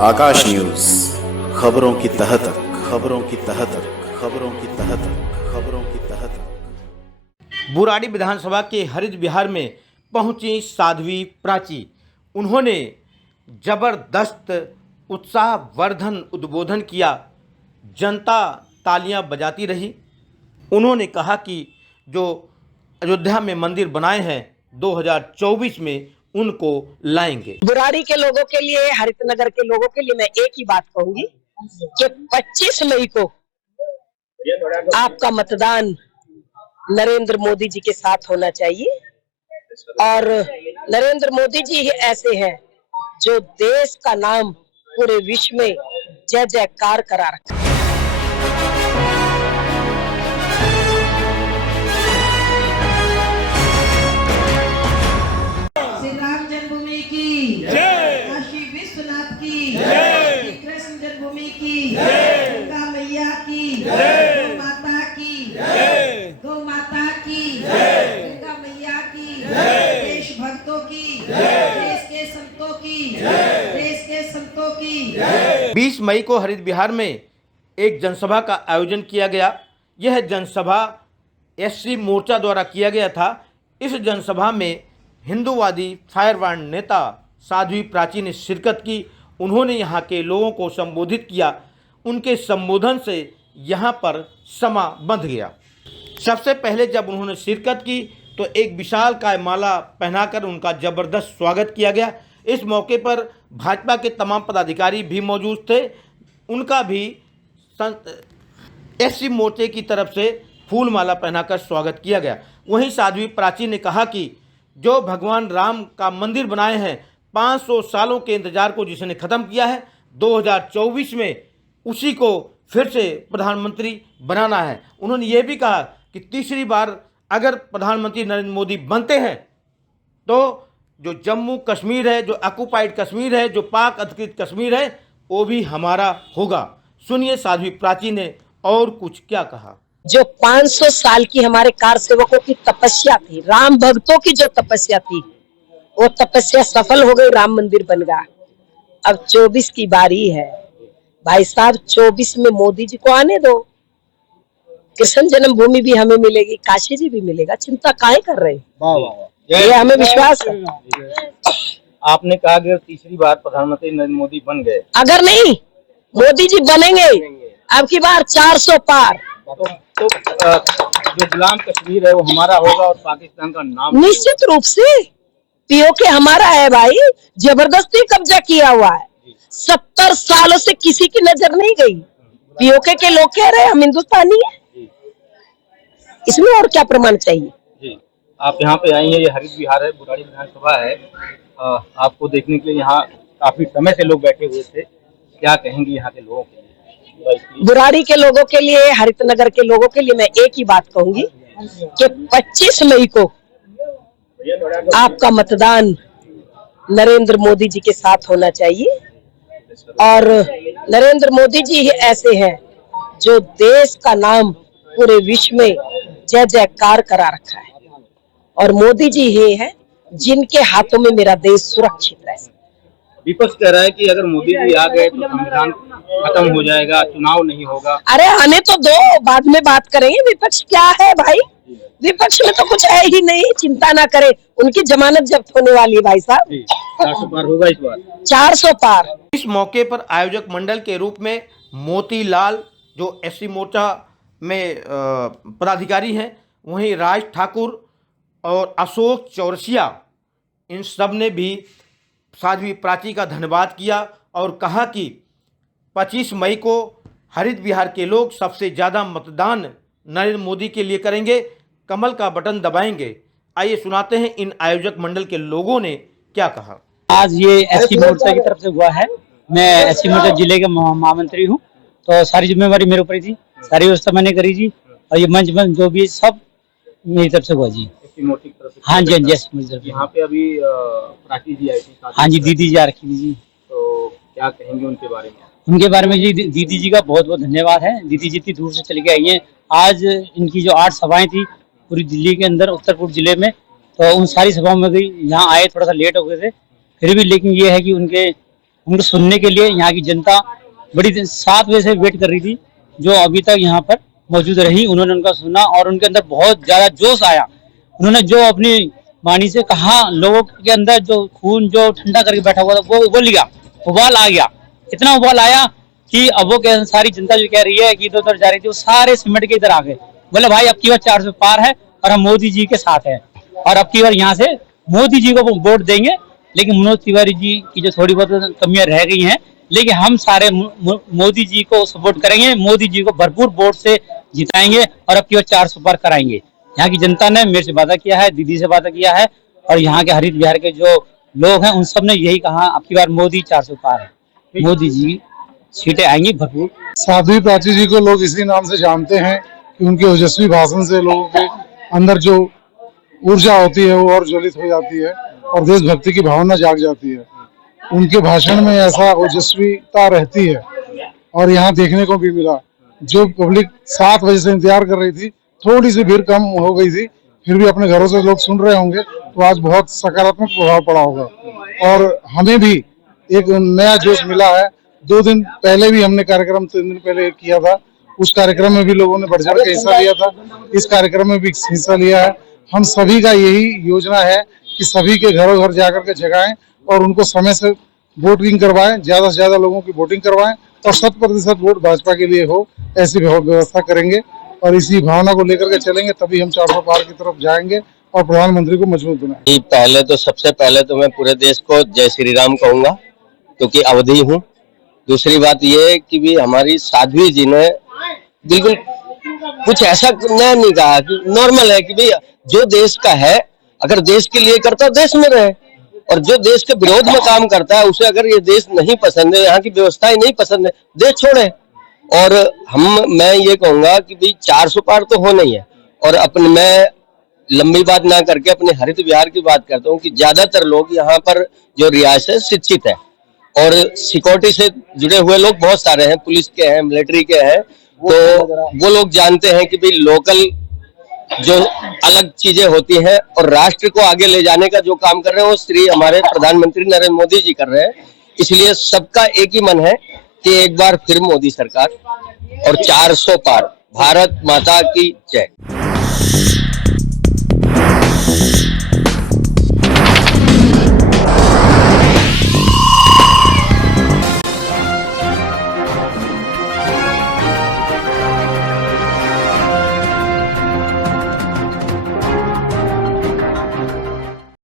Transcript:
आकाश news, खबरों की तह तक, खबरों की तह तक, खबरों की तह तक, खबरों की तह तक। बुराड़ी विधानसभा के हरित विहार में पहुंची साध्वी प्राची। उन्होंने जबरदस्त उत्साहवर्धन उद्बोधन किया। जनता तालियां बजाती रही। उन्होंने कहा कि जो अयोध्या में मंदिर बनाए हैं 2024 में उनको लाएंगे। बुराड़ी के लोगों के लिए, हरितनगर के लोगों के लिए मैं एक ही बात कहूंगी कि 25 मई को आपका मतदान नरेंद्र मोदी जी के साथ होना चाहिए। और नरेंद्र मोदी जी ही ऐसे हैं जो देश का नाम पूरे विश्व में जय जयकार करा रखा। श्री राम जन्मभूमि की जय, काशी विश्वनाथ की जय, कृष्ण जन्मभूमि की जय, गंगा मैया की जय, गौ माता की जय, गौ माता की जय, गंगा मैया की जय, देश भक्तों की जय, देश के संतों की जय, देश के संतों की जय। 20 मई को हरित विहार में एक जनसभा का आयोजन किया गया। यह जनसभा एससी मोर्चा द्वारा किया गया था। इस जनसभा में हिंदूवादी फायरब्रांड नेता साध्वी प्राची ने शिरकत की। उन्होंने यहाँ के लोगों को संबोधित किया। उनके संबोधन से यहाँ पर समा बंध गया। सबसे पहले जब उन्होंने शिरकत की तो एक विशालकाय माला पहनाकर उनका जबरदस्त स्वागत किया गया। इस मौके पर भाजपा के तमाम पदाधिकारी भी मौजूद थे। उनका भी एससी मोर्चे की तरफ से फूल माला पहनाकर स्वागत किया गया। वहीं साध्वी प्राची ने कहा कि जो भगवान राम का मंदिर बनाए हैं, 500 सालों के इंतजार को जिसने ख़त्म किया है, 2024 में उसी को फिर से प्रधानमंत्री बनाना है। उन्होंने ये भी कहा कि तीसरी बार अगर प्रधानमंत्री नरेंद्र मोदी बनते हैं तो जो जम्मू कश्मीर है, जो ऑक्युपाइड कश्मीर है, जो पाक अधिकृत कश्मीर है, वो भी हमारा होगा। सुनिए साध्वी प्राची ने और कुछ क्या कहा। जो 500 साल की हमारे कार सेवकों की तपस्या थी, राम भक्तों की जो तपस्या थी, वो तपस्या सफल हो गई, राम मंदिर बन गया। अब 24 की बारी है भाई साहब। 24 में मोदी जी को आने दो। कृष्ण जन्मभूमि भी हमें मिलेगी, काशी जी भी मिलेगा। चिंता काहे कर रहे हैं? ये हमें विश्वास है। आपने कहा कि तीसरी बार प्रधानमंत्री नरेंद्र मोदी बन गए, अगर नहीं मोदी जी बनेंगे अब की बार 400 पार। तो जो गुलाम कश्मीर है वो हमारा होगा और पाकिस्तान का नाम निश्चित रूप से पीओके हमारा है भाई। जबरदस्ती कब्जा किया हुआ है। 70 सालों से किसी की नजर नहीं गई। पीओके के लोग कह रहे हैं हम हिंदुस्तानी है। इसमें और क्या प्रमाण चाहिए? जी, आप यहाँ पे आई हैं, ये हरित विहार है, बुराड़ी विधानसभा है। आपको देखने के लिए यहाँ काफी समय से लोग बैठे हुए थे। क्या कहेंगे यहाँ के लोगों के लिए? बुराड़ी के लोगों के लिए, हरितनगर के लोगों के लिए मैं एक ही बात कहूंगी कि 25 मई को आपका मतदान नरेंद्र मोदी जी के साथ होना चाहिए। और नरेंद्र मोदी जी ही ऐसे हैं जो देश का नाम पूरे विश्व में जय जयकार करा रखा है। और मोदी जी ही हैं जिनके हाथों में मेरा देश सुरक्षित है। विपक्ष कह रहा है कि अगर मोदी जी आ गए तो संविधान खत्म हो जाएगा, चुनाव नहीं होगा। अरे आने तो दो, बाद में बात करेंगे। विपक्ष क्या है भाई? विपक्ष में तो कुछ है ही नहीं। चिंता ना करें, उनकी जमानत जब्त होने वाली है भाई साहब। 400 पार होगा इस बार। 400 पार। इस मौके पर आयोजक मंडल के रूप में मोतीलाल जो एससी मोर्चा में पदाधिकारी हैं, वहीं राज ठाकुर और अशोक चौरसिया, इन सब ने भी साध्वी प्राची का धन्यवाद किया और कहा कि 25 मई को हरित विहार के लोग सबसे ज़्यादा मतदान नरेंद्र मोदी के लिए करेंगे, कमल का बटन दबाएंगे। आइए सुनाते हैं इन आयोजक मंडल के लोगों ने क्या कहा। आज ये एससी मोर्चा की तरफ से हुआ है। मैं एससी मोर्चा जिले के महामंत्री हूँ, तो सारी जिम्मेवारी मेरे ऊपर ही थी। सारी व्यवस्था मैंने करी जी। और ये मंच में जो भी सब मेरी तरफ से हुआ जी। हाँ जी, हाँ जी। यहाँ पे अभी प्राची जी आई थी। हाँ जी, दीदी जी आ रखी थी जी। तो क्या कहेंगे उनके बारे में? उनके बारे में जी, दीदी जी का बहुत बहुत धन्यवाद है। दीदी जी इतनी दूर से चली के आई हैं। आज इनकी जो 8 सभाएं थी पूरी दिल्ली के अंदर, उत्तरपुर जिले में, तो उन सारी सभाओं में गई। यहाँ आए थोड़ा सा लेट हो गए थे फिर भी, लेकिन ये है कि उनके उनको सुनने के लिए यहाँ की जनता बड़ी 7 बजे से वेट कर रही थी, जो अभी तक यहाँ पर मौजूद रही। उन्होंने उनका सुना और उनके अंदर बहुत ज्यादा जोश आया। उन्होंने जो अपनी वाणी से कहा, लोगों के अंदर जो खून जो ठंडा करके बैठा हुआ था वो उबल गया, उबाल आ गया। इतना उबाल आया कि अब वो सारी जनता जो कह रही है कि इधर उधर जा रही थी, वो सारे सिमट के इधर आ गए। बोले भाई अब की बार 400 पार है और हम मोदी जी के साथ हैं और अब की बार यहाँ से मोदी जी को वोट देंगे। लेकिन मनोज तिवारी जी की जो थोड़ी बहुत कमियां रह गई हैं, लेकिन हम सारे मोदी जी को सपोर्ट करेंगे, मोदी जी को भरपूर वोट से जिताएंगे और अब की बार 400 पार कराएंगे। यहाँ की जनता ने मेरे से वादा किया है, दीदी से वादा किया है और यहाँ के हरित विहार के जो लोग हैं उन सब ने यही कहा अब की बार मोदी 400 पार है, मोदी जी सीटें आएंगी भरपूर। साध्वी प्राची जी को लोग इसी नाम से जानते हैं कि उनके ओजस्वी भाषण से लोगों के अंदर जो ऊर्जा होती है वो और ज्वलित हो जाती है और देशभक्ति की भावना जाग जाती है। उनके भाषण में ऐसा ओजस्वीता रहती है और यहाँ देखने को भी मिला। जो पब्लिक 7 बजे से इंतजार कर रही थी, थोड़ी सी भीड़ कम हो गई थी, फिर भी अपने घरों से लोग सुन रहे होंगे, तो आज बहुत सकारात्मक प्रभाव पड़ा होगा और हमें भी एक नया जोश मिला है। 2 दिन पहले भी हमने कार्यक्रम 3 दिन पहले किया था, उस कार्यक्रम में भी लोगों ने बढ़ चढ़ के हिस्सा लिया था, इस कार्यक्रम में भी हिस्सा लिया है। हम सभी का यही योजना है कि सभी के घरों घर जाकर के जगाएं और उनको समय से वोटिंग करवाएं, ज्यादा से ज्यादा लोगों की वोटिंग करवाएं और 100% वोट भाजपा के लिए हो, ऐसी व्यवस्था करेंगे और इसी भावना को लेकर के चलेंगे, तभी हम 400 पार की तरफ जाएंगे और प्रधानमंत्री को मजबूत बनाएंगे। पहले तो सबसे पहले तो मैं पूरे देश को जय श्री राम कहूंगा, क्योंकि अवधि हूँ। दूसरी बात ये कि भी हमारी साध्वी जी ने बिल्कुल कुछ ऐसा नहीं कहा कि नॉर्मल है कि भाई जो देश का है, अगर देश के लिए करता है देश में रहे, और जो देश के विरोध में काम करता है उसे अगर ये देश नहीं पसंद है, यहाँ की व्यवस्थाएं नहीं पसंद है, देश छोड़े। और मैं ये कहूंगा कि भाई 400 पार तो होना ही है। और अपने मैं लंबी बात ना करके अपने हरित विहार की बात करता हूँ कि ज्यादातर लोग यहाँ पर जो रिहायश है शिक्षित है और सिक्योरिटी से जुड़े हुए लोग बहुत सारे हैं, पुलिस के हैं, मिलिट्री के हैं, तो वो लोग जानते हैं कि भाई लोकल जो अलग चीजें होती हैं और राष्ट्र को आगे ले जाने का जो काम कर रहे हैं वो श्री हमारे प्रधानमंत्री नरेंद्र मोदी जी कर रहे हैं। इसलिए सबका एक ही मन है कि एक बार फिर मोदी सरकार और 400 पार। भारत माता की जय।